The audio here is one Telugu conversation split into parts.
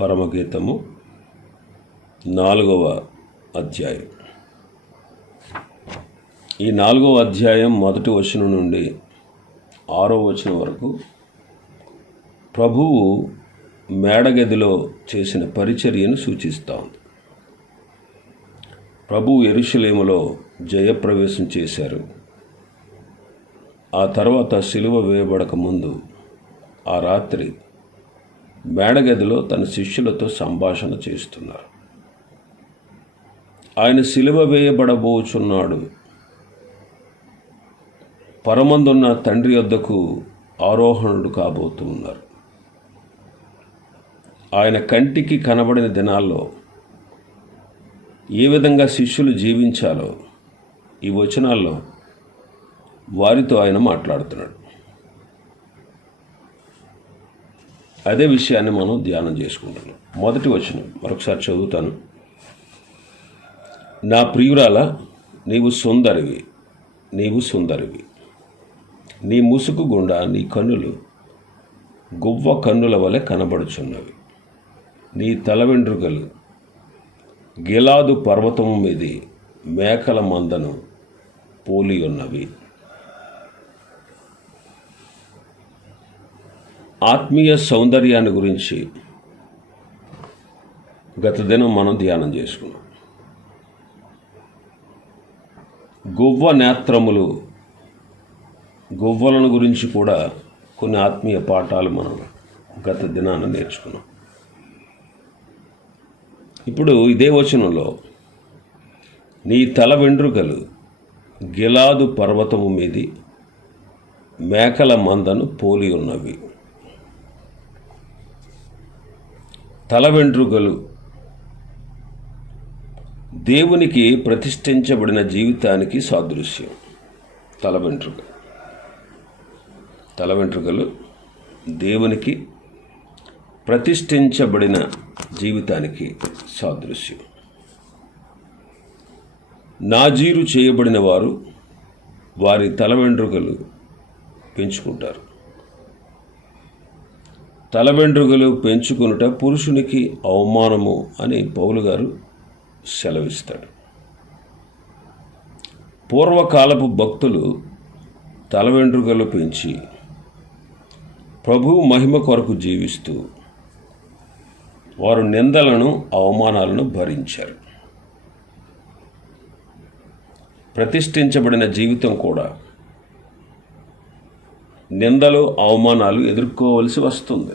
పరమగీతము నాలుగవ అధ్యాయం. ఈ నాలుగవ అధ్యాయం మొదటి వచనం నుండి ఆరో వచనం వరకు ప్రభువు మేడగదిలో చేసిన పరిచర్యను సూచిస్తూ ఉంది. ప్రభువు జయప్రవేశం చేశారు. ఆ తర్వాత సిలువ వేయబడక ముందు ఆ రాత్రి మేడగదిలో తన శిష్యులతో సంభాషణ చేస్తున్నారు. ఆయన సిలువ వేయబడబోచున్నాడు. పరమందున్న తండ్రి వద్దకు ఆరోహణుడు కాబోతున్నారు. ఆయన కంటికి కనబడిన దినాల్లో ఏ విధంగా శిష్యులు జీవించాలో ఈ వచనాల్లో వారితో ఆయన మాట్లాడుతున్నాడు. అదే విషయాన్ని మనం ధ్యానం చేసుకుంటున్నాం మొదటి వచనం మరొకసారి చదువుతాను. నా ప్రియురాల నీవు సుందరివి నీవు సుందరివి. నీ ముసుగు గుండా నీ కన్నులు గువ్వ కన్నుల వలె కనబడుచున్నవి. నీ తల వెంట్రుకలు గిలాదు పర్వతం మీది మేకల మందను పోలి ఉన్నవి ఆత్మీయ సౌందర్యాన్ని గురించి గత దినం మనం ధ్యానం చేసుకున్నాం. గువ్వ నేత్రములు గువ్వలను గురించి కూడా కొన్ని ఆత్మీయ పాఠాలు మనం గత దినాన నేర్చుకున్నాం. ఇప్పుడు ఇదే వచనంలో నీ తల వెండ్రుకలు గిలాదు పర్వతము మీది మేకల మందను పోలి ఉన్నవి. తల వెంట్రుకలు దేవునికి ప్రతిష్ఠించబడిన జీవితానికి సాదృశ్యం. తల వెంట్రుక తల వెంట్రుకలు దేవునికి ప్రతిష్ఠించబడిన జీవితానికి సాదృశ్యం. నాజీరు చేయబడిన వారు వారి తల వెంట్రుకలు పెంచుకుంటారు. తలబెండ్రుగలు పెంచుకునుట పురుషునికి అవమానము అని పౌలు గారు సెలవిస్తాడు. పూర్వకాలపు భక్తులు తలవెండ్రుకలు పెంచి ప్రభు మహిమ కొరకు జీవిస్తూ వారు నిందలను అవమానాలను భరించారు. ప్రతిష్ఠించబడిన జీవితం కూడా నిందలు అవమానాలు ఎదుర్కోవలసి వస్తుంది.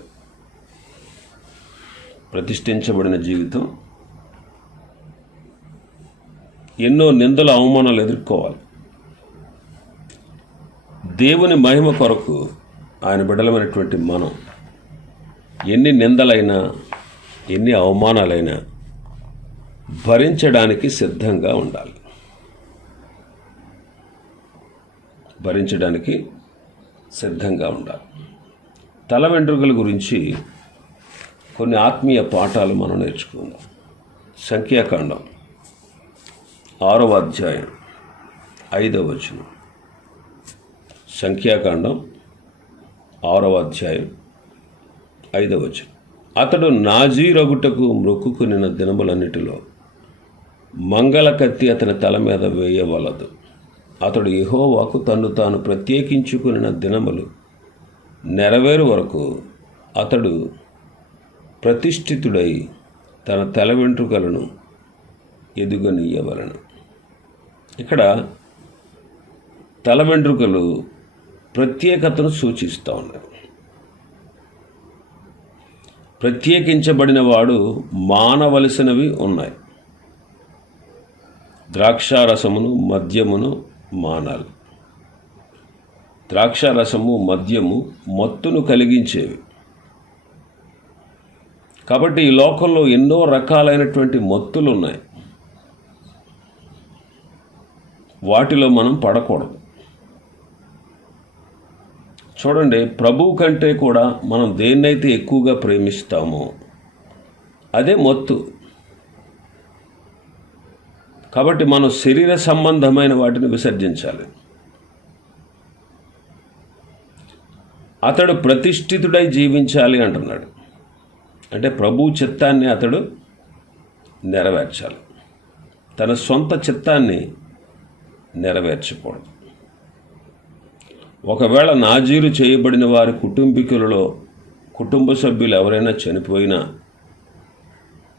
ప్రతిష్ఠించబడిన జీవితం. ఎన్నో నిందల అవమానాలు ఎదుర్కోవాలి. దేవుని మహిమ కొరకు ఆయన బిడలమైనటువంటి మనం ఎన్ని నిందలైనా ఎన్ని అవమానాలైనా భరించడానికి సిద్ధంగా ఉండాలి. భరించడానికి సిద్ధంగా ఉండాలి. తల వెంట్రుకల గురించి కొన్ని ఆత్మీయ పాఠాలు మనం నేర్చుకుందాం. సంఖ్యాకాండం. ఆరవ అధ్యాయం. ఐదవ వచనం. సంఖ్యాకాండం. ఆరవ అధ్యాయం. ఐదవ వచనం. అతడు నాజీరగుటకు మొక్కుకునిన దినములన్నిటిలో మంగళ కత్తి అతని తల మీద వేయవలదు. అతడు యెహోవాకు తన్ను తాను ప్రత్యేకించుకున్న దినములు నెరవేరు వరకు అతడు ప్రతిష్ఠితుడై తన తల వెంట్రుకలను ఎదుగనీయవలను ఇక్కడ తల వెంట్రుకలు ప్రత్యేకతను సూచిస్తూ ఉన్నాయి ప్రత్యేకించబడిన వాడు మానవలసినవి ఉన్నాయి. ద్రాక్షారసమును మద్యమును మానాలి. ద్రాక్షారసము మద్యము మత్తును కలిగించేవి. కాబట్టి ఈ లోకంలో ఎన్నో రకాలైనటువంటి మత్తులు ఉన్నాయి వాటిలో మనం పడకూడదు. చూడండి ప్రభు కంటే కూడా మనం దేన్నైతే ఎక్కువగా ప్రేమిస్తామో అదే మత్తు. కాబట్టి మనం శరీర సంబంధమైన వాటిని విసర్జించాలి. అతడు ప్రతిష్ఠితుడై జీవించాలి అంటున్నాడు. అంటే ప్రభు చిత్తాన్ని అతడు నెరవేర్చాలి. తన సొంత చిత్తాన్ని నెరవేర్చకూడదు ఒకవేళ నాజీరు చేయబడిన వారి కుటుంబీకులలో కుటుంబ సభ్యులు ఎవరైనా చనిపోయినా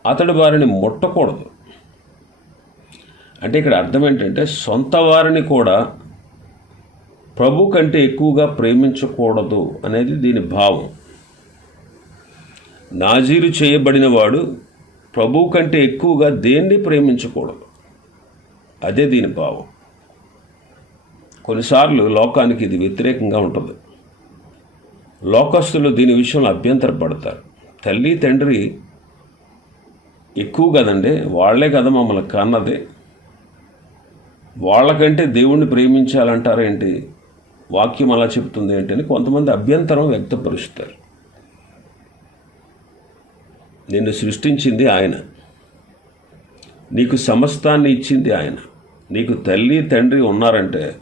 అతడు వారిని ముట్టకూడదు. అంటే ఇక్కడ అర్థం ఏంటంటే సొంత వారిని కూడా ప్రభు కంటే ఎక్కువగా ప్రేమించకూడదు అనేది దీని భావం. నాజీరు చేయబడినవాడు ప్రభు కంటే ఎక్కువగా దేన్ని ప్రేమించకూడదు? అదే దీని భావం. కొన్నిసార్లు లోకానికి ఇది వ్యతిరేకంగా ఉంటుంది. లోకస్తులు దీని విషయంలో అభ్యంతరపడతారు. తల్లి తండ్రి ఎక్కువ కదండి? వాళ్ళే కదా మమ్మల్ని కన్నది. వాళ్ళకంటే దేవుణ్ణి ప్రేమించాలంటారేంటి? వాక్యం అలా చెప్తుంది ఏంటి అని కొంతమంది అభ్యంతరం వ్యక్తపరుస్తారు. నిన్ను సృష్టించింది ఆయన. నీకు సమస్తాన్ని ఇచ్చింది ఆయన. నీకు తల్లి తండ్రి ఉన్నారంటే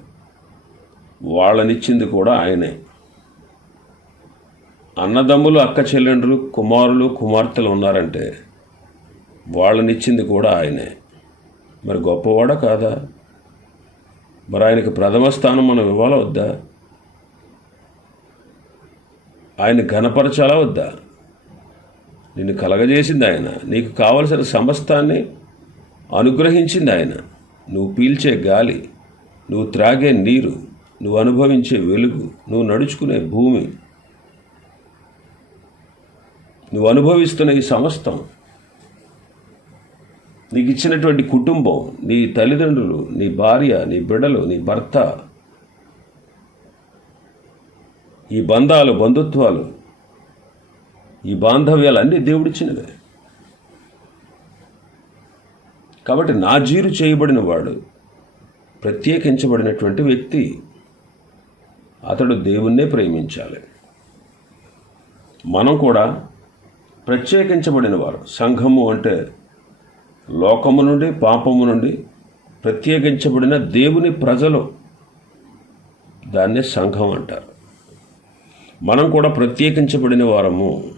వాళ్ళనిచ్చింది కూడా ఆయనే. అన్నదమ్ములు అక్క చెల్లెండ్రులు కుమారులు కుమార్తెలు ఉన్నారంటే వాళ్ళనిచ్చింది కూడా ఆయనే. మరి గొప్పవాడా కాదా? మరి ఆయనకి ప్రథమ స్థానం మనం ఇవ్వాలా వద్దా? ఆయన ఘనపరచాలా వద్దా? నిన్ను కలగజేసింది ఆయన. నీకు కావలసిన సమస్తాన్ని అనుగ్రహించింది ఆయన. నువ్వు పీల్చే గాలి నువ్వు త్రాగే నీరు నువ్వు అనుభవించే వెలుగు నువ్వు నడుచుకునే భూమి. నువ్వు అనుభవిస్తున్న ఈ సమస్తం నీకు ఇచ్చినటువంటి కుటుంబం నీ తల్లిదండ్రులు నీ భార్య నీ బిడ్డలు నీ భర్త ఈ బంధాలు బంధుత్వాలు ఈ బాంధవ్యాలు అన్నీ దేవుడిచ్చినవే. కాబట్టి నాజీరు చేయబడిన వాడు ప్రత్యేకించబడినటువంటి వ్యక్తి అతడు దేవుణ్ణే ప్రేమించాలి. మనం కూడా ప్రత్యేకించబడిన వారు. సంఘము అంటే లోకము నుండి పాపము నుండి ప్రత్యేకించబడిన దేవుని ప్రజలు దాన్నే సంఘం అంటారు. మనం కూడా ప్రత్యేకించబడిన వారము.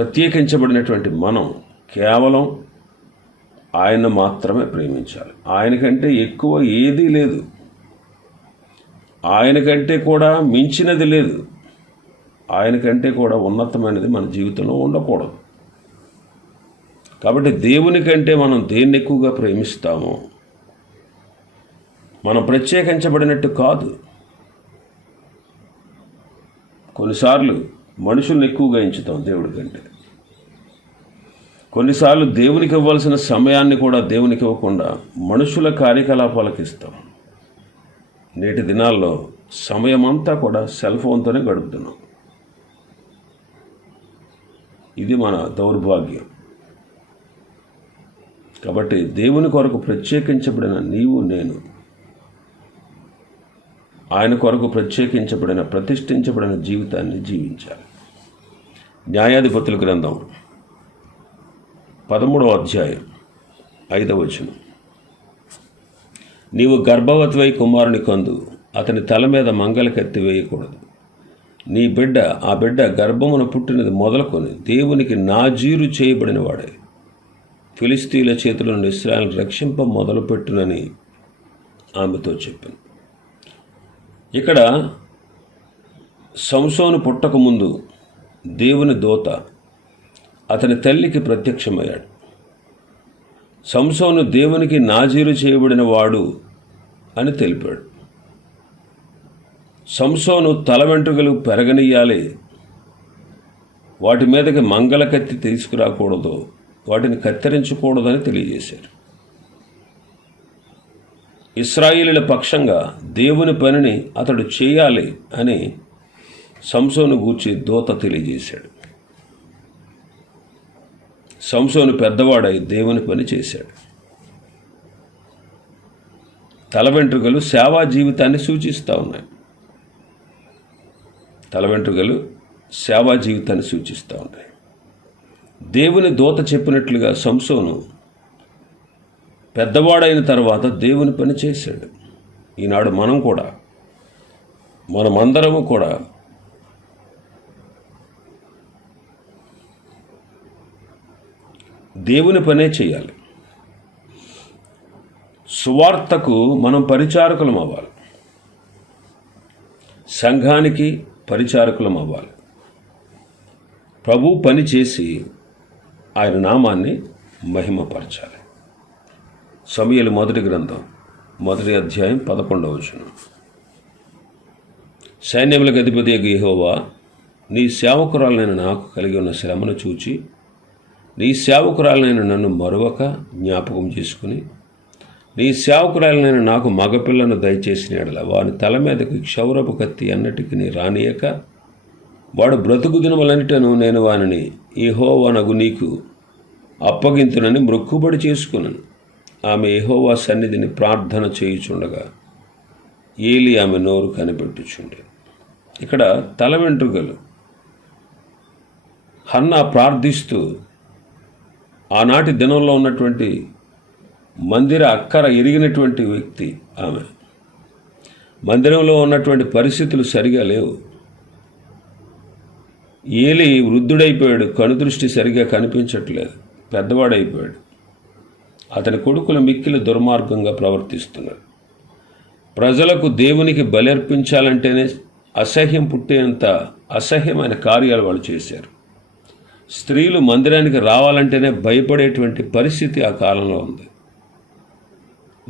ప్రత్యేకించబడినటువంటి మనం కేవలం ఆయన మాత్రమే ప్రేమించాలి. ఆయనకంటే ఎక్కువ ఏదీ లేదు. ఆయనకంటే కూడా మించినది లేదు. ఆయనకంటే కూడా ఉన్నతమైనది మన జీవితంలో ఉండకూడదు. కాబట్టి దేవుని కంటే మనం దేన్ని ఎక్కువగా ప్రేమిస్తామో మనం ప్రత్యేకించబడినట్టు కాదు. కొన్నిసార్లు మనుషుల్ని ఎక్కువగా ఎంచుతాం దేవుడి కంటే. కొన్నిసార్లు దేవునికి ఇవ్వాల్సిన సమయాన్ని కూడా దేవునికి ఇవ్వకుండా మనుషుల కార్యకలాపాలకు ఇస్తాం. నేటి దినాల్లో సమయమంతా కూడా సెల్ ఫోన్తోనే గడుపుతున్నాం. ఇది మన దౌర్భాగ్యం. కాబట్టి దేవుని కొరకు ప్రత్యేకించబడిన నీవు నేను ఆయన కొరకు ప్రత్యేకించబడిన ప్రతిష్ఠించబడిన జీవితాన్ని జీవించాలి. న్యాయాధిపతుల గ్రంథం. పదమూడవ అధ్యాయం ఐదవ వచనం. నీవు గర్భవతివై కుమారుని కందు అతని తల మీద మంగళ కత్తి వేయకూడదు. నీ బిడ్డ ఆ బిడ్డ గర్భమున పుట్టినది మొదలుకొని దేవునికి నాజీరు చేయబడిన వాడే ఫిలిస్తీన్ల చేతుల నుండి ఇస్రాయల్ రక్షింప మొదలుపెట్టునని ఆమెతో చెప్పింది ఇక్కడ సంసోను పుట్టకముందు దేవుని దోత అతని తల్లికి ప్రత్యక్షమయ్యాడు. సంసోను దేవునికి నాజీరు చేయబడిన వాడు అని తెలిపాడు. సంసోను తల వెంట్రుకలు పెరగనీయాలి వాటి మీదకి మంగళ కత్తి తీసుకురాకూడదు. వాటిని కత్తిరించకూడదని తెలియజేశారు. ఇస్రాయిలీల పక్షంగా దేవుని పనిని అతడు చేయాలి అని సంసోను గూర్చి దూత తెలియజేశాడు. సంసోను పెద్దవాడై దేవుని పని చేశాడు. తల వెంట్రుకలు సేవా జీవితాన్ని సూచిస్తూ ఉన్నాయి. తల వెంట్రుకలు సేవా జీవితాన్ని సూచిస్తూ ఉన్నాయి. దేవుని దూత చెప్పినట్లుగా సంసోను పెద్దవాడైన తర్వాత దేవుని పని చేశాడు. ఈనాడు మనం కూడా మనమందరము కూడా దేవుని పనే చేయాలి. సువార్తకు మనం పరిచారకులం అవ్వాలి. సంఘానికి పరిచారకులం అవ్వాలి. ప్రభు పని చేసి ఆయన నామాన్ని మహిమపరచాలి. సమయలు మొదటి గ్రంథం మొదటి అధ్యాయం పదకొండవ వచనం. సైన్యములకు అధిపతి యెహోవా నీ సేవకురాలైన నాకు కలిగి ఉన్న శ్రమను చూచి నీ సేవకురాలైన నన్ను మరొక జ్ఞాపకం చేసుకుని నీ సేవకురాలనైన నాకు మగపిల్లను దయచేసిన ఎడల వాని తల మీదకి క్షౌరపు కత్తి అన్నటికి నీ రానియక వాడు బ్రతుకు దినములన్నిటను నేను వానిని యెహోవానగు నీకు అప్పగింతునని మృక్కుబడి చేసుకున్నాను. ఆమె యెహోవా సన్నిధిని ప్రార్థన చేయుచుండగా ఏలి ఆమె నోరు కనిపెట్టుచుండే. ఇక్కడ తల వెంట్రుకలు. హన్నా ప్రార్థిస్తూ ఆనాటి దినంలో ఉన్నటువంటి మందిర అక్కర ఎరిగినటువంటి వ్యక్తి ఆమె. మందిరంలో ఉన్నటువంటి పరిస్థితులు సరిగా లేవు. ఏలి వృద్ధుడైపోయాడు కనుదృష్టి సరిగా కనిపించట్లేదు పెద్దవాడైపోయాడు. అతని కొడుకులు మిక్కిలి దుర్మార్గంగా ప్రవర్తిస్తున్నారు. ప్రజలకు దేవునికి బలర్పించాలంటేనే అసహ్యం పుట్టేంత అసహ్యమైన కార్యాలు వాళ్ళు చేశారు. స్త్రీలు మందిరానికి రావాలంటేనే భయపడేటువంటి పరిస్థితి ఆ కాలంలో ఉంది.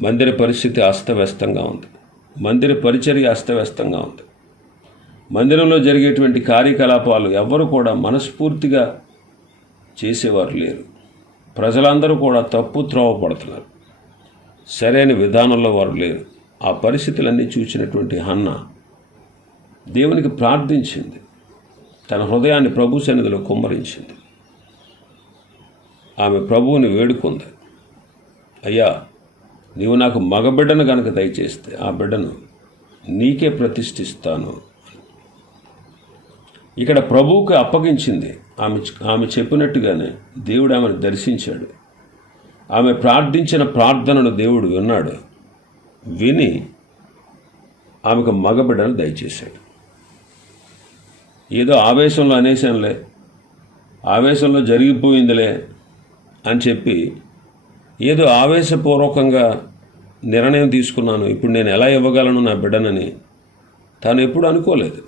మందిర పరిస్థితి అస్తవ్యస్తంగా ఉంది. మందిర పరిచర్య అస్తవ్యస్తంగా ఉంది. మందిరంలో జరిగేటువంటి కార్యకలాపాలు ఎవ్వరు కూడా మనస్ఫూర్తిగా చేసేవారు లేరు. ప్రజలందరూ కూడా తప్పు త్రోవ పడుతున్నారు. సరైన విధానంలో వారు లేరు. ఆ పరిస్థితులన్నీ చూసినటువంటి హన్న దేవునికి ప్రార్థించింది. తన హృదయాన్ని ప్రభు సన్నిధిలో కుమ్మరించింది. ఆమె ప్రభువుని వేడుకుంది. అయ్యా నీవు నాకు మగబిడ్డను కనుక దయచేస్తే ఆ బిడ్డను నీకే ప్రతిష్ఠిస్తాను. ఇక్కడ ప్రభువుకి అప్పగించింది. ఆమె ఆమె చెప్పినట్టుగానే దేవుడు ఆమెను దర్శించాడు. ఆమె ప్రార్థించిన ప్రార్థనను దేవుడు విన్నాడు. విని ఆమెకు మగబిడ్డను దయచేశాడు. ఏదో ఆవేశంలో అనేశానులే. ఆవేశంలో జరిగిపోయిందిలే అని చెప్పి ఏదో ఆవేశపూర్వకంగా నిర్ణయం తీసుకున్నాను. ఇప్పుడు నేను ఎలా ఇవ్వగలను నా బిడ్డనని తాను ఎప్పుడు అనుకోలేదు.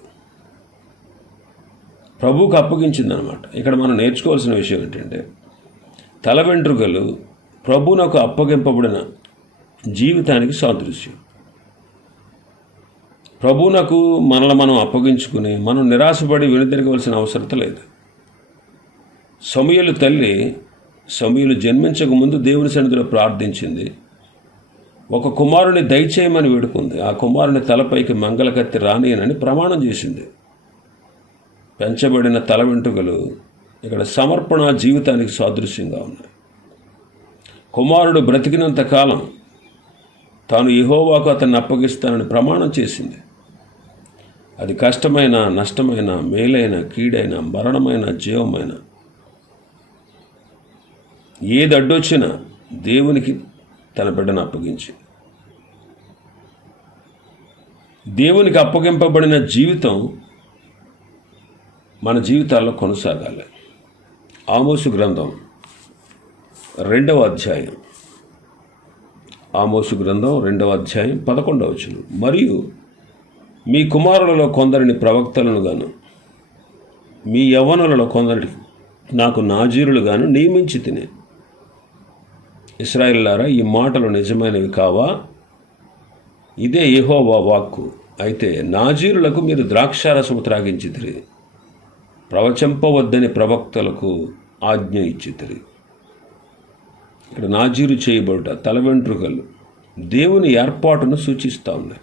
ప్రభువుకు అప్పగించిందనమాట. ఇక్కడ మనం నేర్చుకోవాల్సిన విషయం ఏంటంటే తల వెంట్రుకలు ప్రభువునకు అప్పగింపబడిన జీవితానికి సాదృశ్యం. ప్రభువునకు మనల్ని మనం అప్పగించుకుని మనం నిరాశపడి వెనుతిరగవలసిన అవసరం లేదు. సమయలు తల్లి సమయలు జన్మించక ముందు దేవుని సన్నిధిలో ప్రార్థించింది. ఒక కుమారుని దయచేయమని వేడుకుంది. ఆ కుమారుని తలపైకి మంగళకత్తి రానియనని ప్రమాణం చేసింది. పెంచబడిన తల వెంట్రుకలు ఇక్కడ సమర్పణ జీవితానికి సాదృశ్యంగా ఉన్నాయి. కుమారుడు బ్రతికినంత కాలం తాను ఇహోవాకు అతన్ని అప్పగిస్తానని ప్రమాణం చేసింది. అది కష్టమైన నష్టమైన మేలైన కీడైన మరణమైన జీవమైన. ఏది అడ్డొచ్చినా దేవునికి తన బిడ్డను అప్పగించింది దేవునికి అప్పగింపబడిన జీవితం మన జీవితాల్లో కొనసాగాలి. ఆమోసు గ్రంథం రెండవ అధ్యాయం. ఆమోసు గ్రంథం రెండవ అధ్యాయం పదకొండవ వచనం. మరియు మీ కుమారులలో కొందరిని ప్రవక్తలను గాను మీ యవ్వనులలో కొందరి నాకు నాజీరులుగాను నియమించి తినే. ఇస్రాయిల్లారా ఈ మాటలు నిజమైనవి కావా? ఇదే యహోవా వాక్కు. అయితే నాజీరులకు మీరు ద్రాక్షారసము త్రాగించితిరి ప్రవచింపవద్దని ప్రవక్తలకు ఆజ్ఞ ఇచ్చితిరి ఇక్కడ నాజీరు చేయబడుట తల వెంట్రుకలు దేవుని ఏర్పాటును సూచిస్తూ ఉన్నాయి.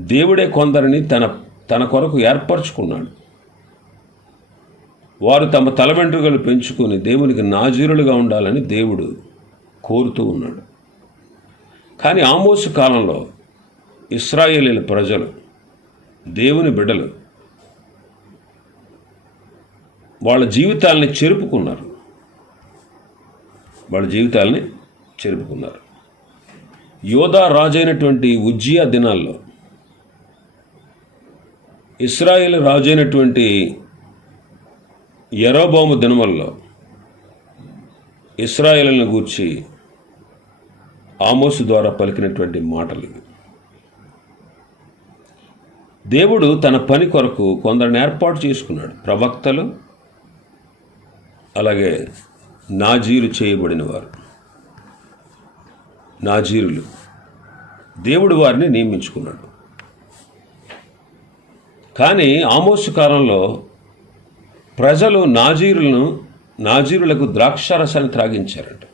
దేవుడే కొందరిని తన తన కొరకు ఏర్పరచుకున్నాడు. వారు తమ తల వెంట్రుకలు పెంచుకొని దేవునికి నాజీరులుగా ఉండాలని దేవుడు కోరుతూ ఉన్నాడు. కానీ ఆమోసు కాలంలో ఇస్రాయేలీల ప్రజలు దేవుని బిడ్డలు వాళ్ళ జీవితాలని చెరుపుకున్నారు. వాళ్ళ జీవితాలని చెరుపుకున్నారు. యోధా రాజైనటువంటి ఉజ్జియా దినాల్లో ఇస్రాయేల్ రాజైనటువంటి ఎరోబోము దినముల్లో ఇస్రాయేల్ని గూర్చి ఆమోసు ద్వారా పలికినటువంటి మాటలు దేవుడు తన పని కొరకు కొందరిని ఏర్పాటు చేసుకున్నాడు. ప్రవక్తలు అలాగే నాజీరు చేయబడిన వారు నాజీరులు. దేవుడు వారిని నియమించుకున్నాడు. కానీ ఆమోసు కాలంలో ప్రజలు నాజీరులను నాజీరులకు ద్రాక్షారసాన్ని త్రాగించారట.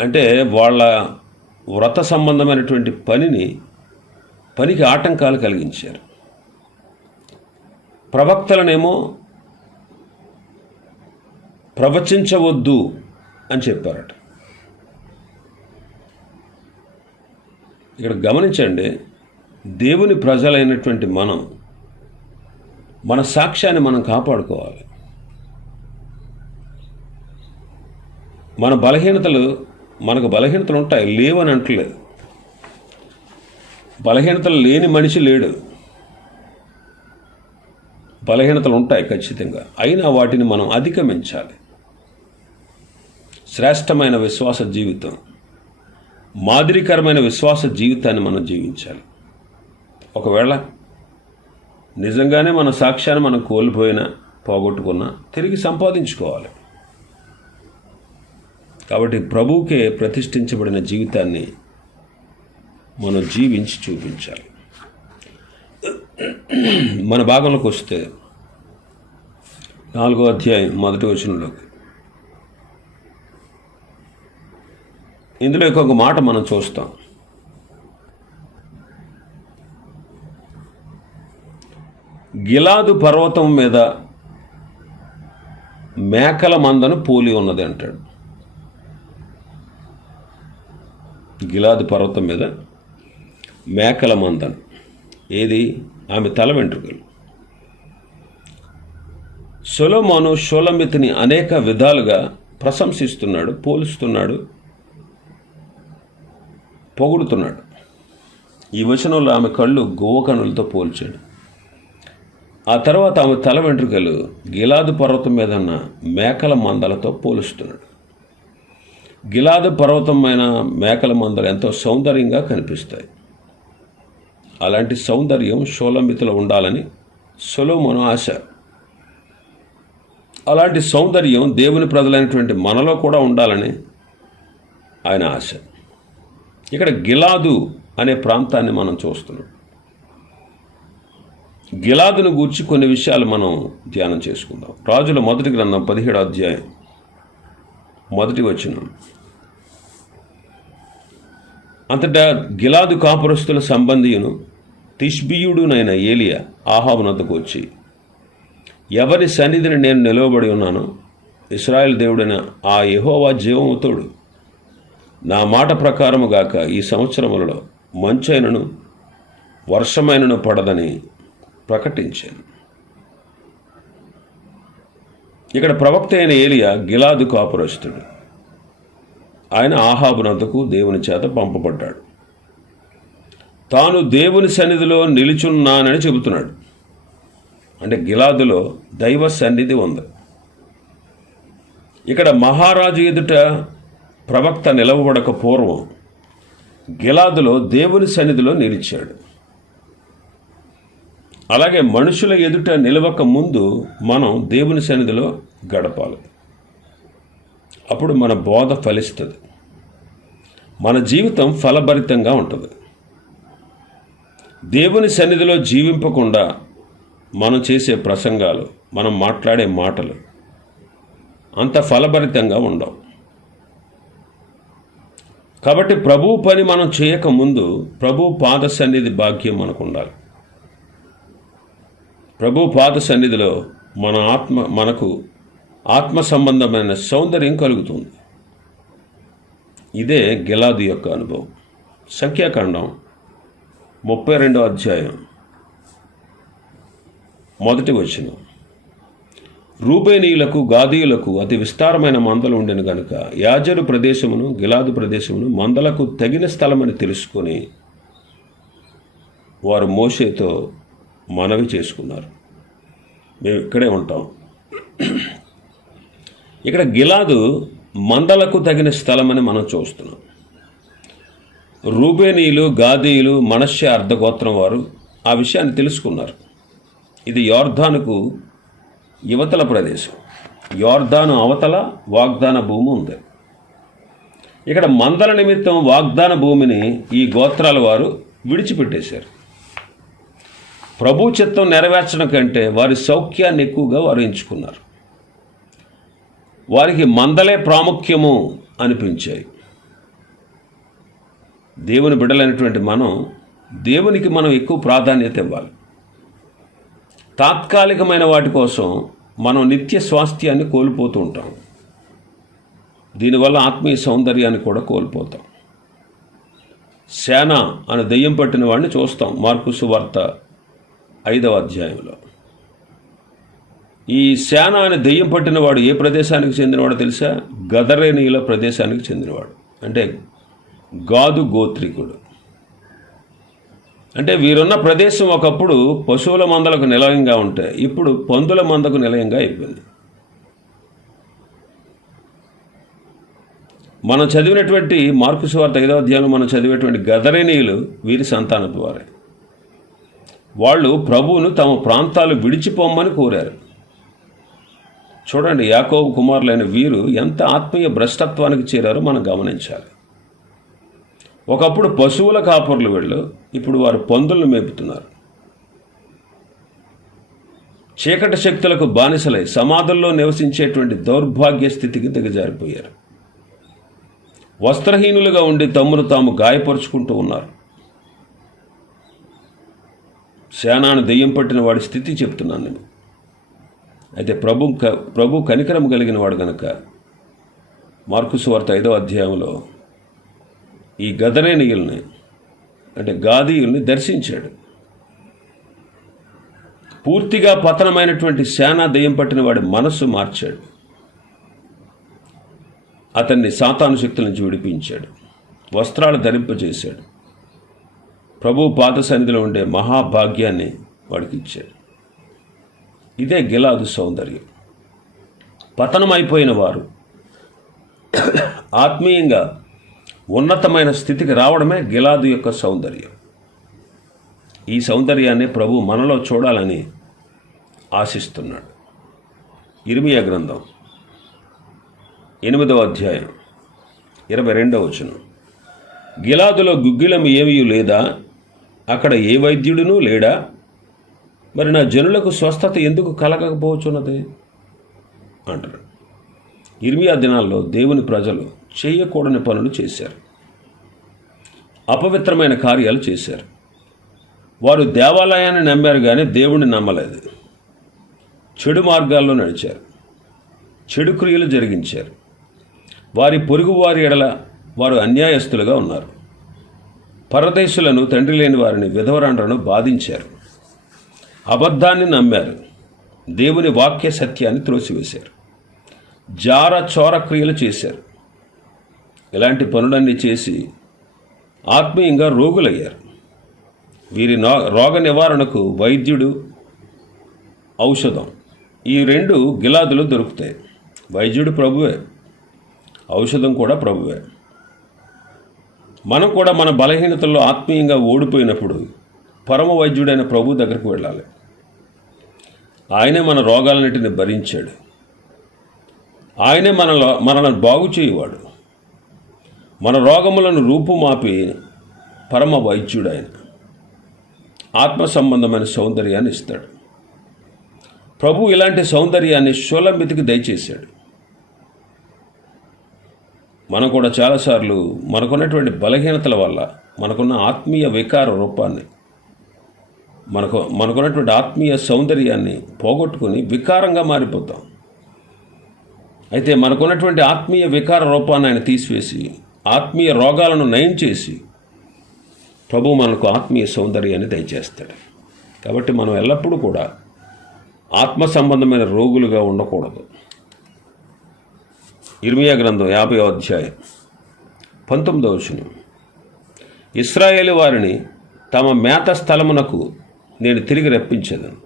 అంటే వాళ్ళ వ్రత సంబంధమైనటువంటి పనిని పనికి ఆటంకాలు కలిగించారు. ప్రవక్తలనేమో ప్రవచించవద్దు అని చెప్పారట. ఇక్కడ గమనించండి దేవుని ప్రజలైనటువంటి మనం మన సాక్ష్యాన్ని మనం కాపాడుకోవాలి. మన బలహీనతలు మనకు బలహీనతలు ఉంటాయి లేవని అంటలేదు. బలహీనతలు లేని మనిషి లేడు. బలహీనతలు ఉంటాయి ఖచ్చితంగా. అయినా వాటిని మనం అధిగమించాలి. శ్రేష్టమైన విశ్వాస జీవితం. మాదిరికరమైన విశ్వాస జీవితాన్ని మనం జీవించాలి. ఒకవేళ నిజంగానే మన సాక్ష్యాన్ని మనం కోల్పోయినా పోగొట్టుకున్నా తిరిగి సంపాదించుకోవాలి. కాబట్టి ప్రభువుకే ప్రతిష్ఠించబడిన జీవితాన్ని మనం జీవించి చూపించాలి. మన భాగంలోకి వస్తే నాలుగో అధ్యాయం మొదటి వచనంలోకి. ఇందులో ఇంకొక మాట మనం చూస్తాం. గిలాదు పర్వతం మీద మేకల మందను పోలి ఉన్నది అంటాడు. గిలాదు పర్వతం మీద మేకల మందను. ఏది? ఆమె తల వెంట్రుకలు. సొలోమోను షోలమితిని అనేక విధాలుగా ప్రశంసిస్తున్నాడు పోలుస్తున్నాడు. పొగుడుతున్నాడు. ఈ వచనంలో ఆమె కళ్ళు గోవకనులతో పోల్చాడు. ఆ తర్వాత ఆమె తల వెంట్రుకలు గిలాదు పర్వతం మీద ఉన్న మేకల మందలతో పోలుస్తున్నాడు. గిలాదు పర్వతమైన మేకల మందలు ఎంతో సౌందర్యంగా కనిపిస్తాయి. అలాంటి సౌందర్యం షోలమితిలో ఉండాలని సొలోమోను ఆశ. అలాంటి సౌందర్యం దేవుని ప్రజలైనటువంటి మనలో కూడా ఉండాలని ఆయన ఆశ. ఇక్కడ గిలాదు అనే ప్రాంతాన్ని మనం చూస్తున్నాం. గిలాదును గూర్చి కొన్ని విషయాలు మనం ధ్యానం చేసుకుందాం. రాజుల మొదటి గ్రంథం పదిహేడు అధ్యాయం మొదటి వచనం. అంతటా గిలాదు కాపురస్తుల సంబంధియును తిష్బియుడునైన ఏలియా ఆహాబునద్దకు వచ్చి ఎవరి సన్నిధిని నేను నిలవబడి ఉన్నాను ఇస్రాయల్ దేవుడైన ఆ యహోవా జీవముతోడు నా మాట ప్రకారముగాక ఈ సంవత్సరములలో మంచైనను వర్షమైనను పడదని ప్రకటించాను. ఇక్కడ ప్రవక్త అయిన ఏలియా గిలాదు కాపురస్తుడు. ఆయన ఆహాబునంతకు దేవుని చేత పంపబడ్డాడు. తాను దేవుని సన్నిధిలో నిలుచున్నానని చెబుతున్నాడు. అంటే గిలాదులో దైవ సన్నిధి ఉంది. ఇక్కడ మహారాజు ఎదుట ప్రవక్త నిలవబడక పూర్వం గిలాదులో దేవుని సన్నిధిలో నిలిచాడు. అలాగే మనుషుల ఎదుట నిలవక ముందు మనం దేవుని సన్నిధిలో గడపాలి. అప్పుడు మన బోధ ఫలిస్తుంది. మన జీవితం ఫలభరితంగా ఉంటుంది. దేవుని సన్నిధిలో జీవింపకుండా మనం చేసే ప్రసంగాలు మనం మాట్లాడే మాటలు అంత ఫలభరితంగా ఉండవు. కాబట్టి ప్రభు పని మనం చేయకముందు ప్రభు పాద సన్నిధి భాగ్యం మనకు ఉండాలి. ప్రభు పాద సన్నిధిలో మన ఆత్మ మనకు ఆత్మ సంబంధమైన సౌందర్యం కలుగుతుంది. ఇదే గిలాదు యొక్క అనుభవం. సంఖ్యాకాండం ముప్పై రెండో అధ్యాయం. మొదటి వచనం. రూపేనీయులకు గాదీయులకు అతి విస్తారమైన మందలు ఉండెను గనుక యాజరు ప్రదేశమును గిలాదు ప్రదేశమును మందలకు తగిన స్థలమని తెలుసుకొని వారు మోషేతో మనవి చేసుకున్నారు. మేము ఇక్కడే ఉంటాం. ఇక్కడ గిలాదు మందలకు తగిన స్థలమని మనం చూస్తున్నాం. రూబేనీయులు గాదీయులు మనష్య అర్ధగోత్రం వారు ఆ విషయాన్ని తెలుసుకున్నారు. ఇది యోర్ధానుకు యువతల ప్రదేశం. యోర్ధాను అవతల వాగ్దాన భూమి ఉంది. ఇక్కడ మందల నిమిత్తం వాగ్దాన భూమిని ఈ గోత్రాల వారు విడిచిపెట్టేశారు. ప్రభు చిత్తం నెరవేర్చడం కంటే వారి సౌఖ్యాన్ని ఎక్కువగా వారు ఎంచుకున్నారు. వారికి మందలే ప్రాముఖ్యము అనిపించాయి. దేవుని బిడ్డలైనటువంటి మనం దేవునికి మనం ఎక్కువ ప్రాధాన్యత ఇవ్వాలి. తాత్కాలికమైన వాటి కోసం మనం నిత్య స్వాస్థ్యాన్ని కోల్పోతూ ఉంటాం. దీనివల్ల ఆత్మీయ సౌందర్యాన్ని కూడా కోల్పోతాం. సేన అని దెయ్యం పట్టిన వాడిని చూస్తాం మార్కుసు వార్త ఐదవ అధ్యాయంలో. ఈ సేన అని దెయ్యం పట్టినవాడు ఏ ప్రదేశానికి చెందినవాడో తెలుసా? గదరేనీల ప్రదేశానికి చెందినవాడు. అంటే గాదు గోత్రికుడు. అంటే వీరున్న ప్రదేశం ఒకప్పుడు పశువుల మందలకు నిలయంగా ఉంటే ఇప్పుడు పందుల మందకు నిలయంగా అయిపోయింది. మనం చదివినటువంటి మార్కు సువార్త ఐదో అధ్యాయంలో మనం చదివేటువంటి గదరేనీయులు వీరి సంతానపు వారే. వాళ్ళు ప్రభువును తమ ప్రాంతాలు విడిచిపోమ్మని కోరారు. చూడండి యాకోబు కుమారులైన వీరు ఎంత ఆత్మీయ భ్రష్టత్వానికి చేరారో మనం గమనించాలి. ఒకప్పుడు పశువుల కాపర్లు వెళ్ళు ఇప్పుడు వారు పందులను మేపుతున్నారు. చీకటి శక్తులకు బానిసలై సమాధుల్లో నివసించేటువంటి దౌర్భాగ్య స్థితికి దిగజారిపోయారు. వస్త్రహీనులుగా ఉండి తమ్మును తాము గాయపరుచుకుంటూ ఉన్నారు. సేనాను దెయ్యం పట్టిన వాడి స్థితి చెప్తున్నాను నేను. అయితే ప్రభు క- ప్రభు కనికరం కలిగిన వాడు గనక మార్కుసు వార్త ఐదో అధ్యాయంలో ఈ గదరేనీయుల్ని అంటే గాదీయుల్ని దర్శించాడు. పూర్తిగా పతనమైనటువంటి సేనా దెయ్యం పట్టిన వాడి మనస్సు మార్చాడు. అతన్ని సాతాను శక్తుల నుంచి విడిపించాడు. వస్త్రాలు ధరింపజేశాడు. ప్రభు పాద సన్నిధిలో ఉండే మహాభాగ్యాన్ని వాడికి ఇచ్చాడు ఇదే గిలాదు సౌందర్యం. పతనమైపోయిన వారు ఆత్మీయంగా ఉన్నతమైన స్థితికి రావడమే గిలాదు యొక్క సౌందర్యం. ఈ సౌందర్యాన్ని ప్రభు మనలో చూడాలని ఆశిస్తున్నాడు. ఇరిమియా గ్రంథం ఎనిమిదవ అధ్యాయం ఇరవై రెండవ వచనం. గిలాదులో గుగ్గిలం ఏమీ లేదా? అక్కడ ఏ వైద్యుడునూ లేడా? మరి నా జనులకు స్వస్థత ఎందుకు కలగకపోవచ్చున్నది? అంటారు ఇర్మియా దినాల్లో దేవుని ప్రజలు చేయకూడని పనులు చేశారు. అపవిత్రమైన కార్యాలు చేశారు. వారు దేవాలయాన్ని నమ్మారు కానీ దేవుణ్ణి నమ్మలేదు. చెడు మార్గాల్లో నడిచారు. చెడు క్రియలు జరిగించారు. వారి పొరుగు వారి ఎడల వారు అన్యాయస్తులుగా ఉన్నారు. పరదేశులను తండ్రి లేని వారిని విధవరాండ్రను బాధించారు. అబద్ధాన్ని నమ్మారు. దేవుని వాక్య సత్యాన్ని త్రోసివేశారు. జార చోర క్రియలు చేశారు. ఇలాంటి పనులన్నీ చేసి ఆత్మీయంగా రోగులయ్యారు. వీరి నో రోగ నివారణకు వైద్యుడు ఔషధం. ఈ రెండు గిలాదులు దొరుకుతాయి. వైద్యుడు ప్రభువే. ఔషధం కూడా ప్రభువే. మనం కూడా మన బలహీనతల్లో ఆత్మీయంగా ఓడిపోయినప్పుడు పరమ వైద్యుడైన ప్రభు దగ్గరకు వెళ్ళాలి. ఆయనే మన రోగాలన్నిటిని భరించాడు. ఆయనే మనలో మనల్ని బాగు చేయవాడు. మన రోగములను రూపుమాపి పరమ వైద్యుడు ఆయన ఆత్మ సంబంధమైన సౌందర్యాన్ని ఇస్తాడు. ప్రభు ఇలాంటి సౌందర్యాన్ని షోలంబితికి దయచేశాడు. మనం కూడా చాలాసార్లు మనకున్నటువంటి బలహీనతల వల్ల మనకున్న ఆత్మీయ వికార రూపాన్ని మనకు మనకున్నటువంటి ఆత్మీయ సౌందర్యాన్ని పోగొట్టుకుని వికారంగా మారిపోతాం. అయితే మనకున్నటువంటి ఆత్మీయ వికార రూపాన్ని ఆయన తీసివేసి ఆత్మీయ రోగాలను నయం చేసి ప్రభు మనకు ఆత్మీయ సౌందర్యాన్ని దయచేస్తాడు. కాబట్టి మనం ఎల్లప్పుడూ కూడా ఆత్మ సంబంధమైన రోగులుగా ఉండకూడదు. ఇర్మియా గ్రంథం యాభై అధ్యాయం పంతొమ్మిదవ వచనం. ఇస్రాయేలు వారిని తమ మేత స్థలమునకు నేను తిరిగి రప్పించేదను.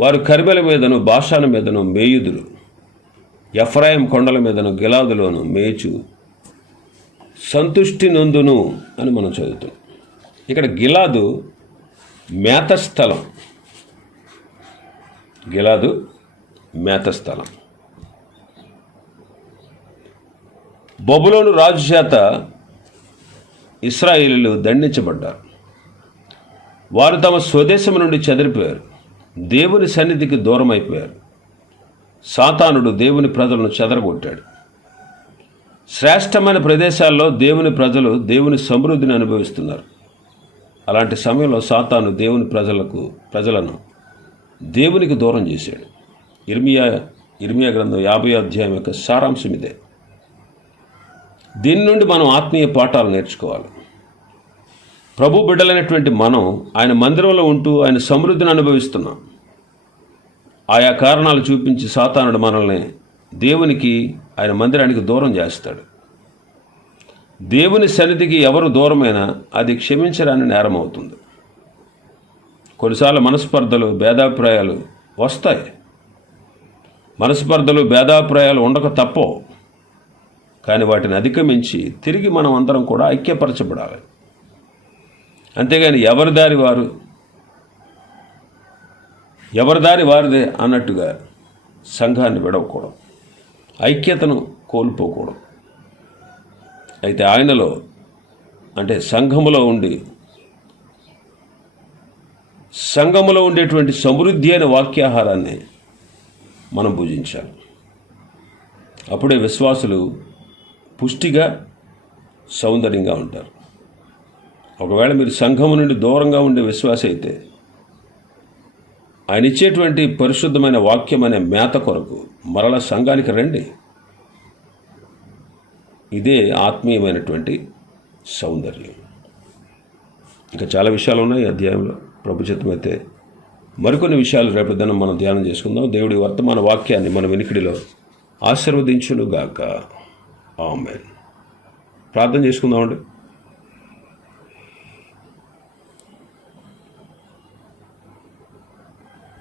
వారు కరిబెల మీదను భాషాల మీదను మేయుదురు. ఎఫ్రాయిం కొండల మీదను గిలాదులోను మేచు సంతుష్టి నందును అని మనం చదువుతాం. ఇక్కడ గిలాదు మేత స్థలం గిలాదు మేత స్థలం బొబులోను రాజు చేత ఇస్రాయిలు దండించబడ్డారు. వారు తమ స్వదేశం నుండి చెదిరిపోయారు. దేవుని సన్నిధికి దూరం అయిపోయారు సాతానుడు దేవుని ప్రజలను చెదరగొట్టాడు. శ్రేష్టమైన ప్రదేశాల్లో దేవుని ప్రజలు దేవుని సమృద్ధిని అనుభవిస్తున్నారు. అలాంటి సమయంలో సాతాను దేవుని ప్రజలకు ప్రజలను దేవునికి దూరం చేశాడు. ఇర్మియా ఇర్మియా గ్రంథం యాభై అధ్యాయం యొక్క సారాంశం ఇదే. దీని నుండి మనం ఆత్మీయ పాఠాలు నేర్చుకోవాలి. ప్రభు బిడ్డలైనటువంటి మనం ఆయన మందిరంలో ఉంటూ ఆయన సమృద్ధిని అనుభవిస్తున్నాం. ఆయా కారణాలు చూపించి సాతానుడు మనల్ని దేవునికి ఆయన మందిరానికి దూరం చేస్తాడు. దేవుని సన్నిధికి ఎవరు దూరమైనా అది క్షమించరాని నేరం అవుతుంది. కొన్నిసార్లు మనస్పర్ధలు భేదాభిప్రాయాలు వస్తాయి. మనస్పర్ధలు భేదాభిప్రాయాలు ఉండక తప్పవు. కానీ వాటిని అధిగమించి తిరిగి మనం అందరం కూడా ఐక్యపరచబడాలి. అంతేగాని ఎవరి దారి వారు? ఎవరి దారి వారిదే అన్నట్టుగా సంఘాన్ని విడవకూడదు. ఐక్యతను కోల్పోకూడదు. అయితే ఆయనలో అంటే సంఘములో ఉండి సంఘములో ఉండేటువంటి సమృద్ధి అయిన వాక్యాహారాన్ని మనం భుజించాలి. అప్పుడే విశ్వాసులు పుష్టిగా సౌందర్యంగా ఉంటారు. ఒకవేళ మీరు సంఘము నుండి దూరంగా ఉండే విశ్వాస అయితే ఆయన ఇచ్చేటువంటి పరిశుద్ధమైన వాక్యం అనే మేత కొరకు మరల సంఘానికి రండి. ఇదే ఆత్మీయమైనటువంటి సౌందర్యం. ఇంకా చాలా విషయాలు ఉన్నాయి అధ్యాయంలో. ప్రభు మరికొన్ని విషయాలు రేపు దినం మనం ధ్యానం చేసుకుందాం. దేవుడి వర్తమాన వాక్యాన్ని మన వినికిడిలో ఆశీర్వదించునుగాక. ఆమెన్. ప్రార్థన చేసుకుందామండి.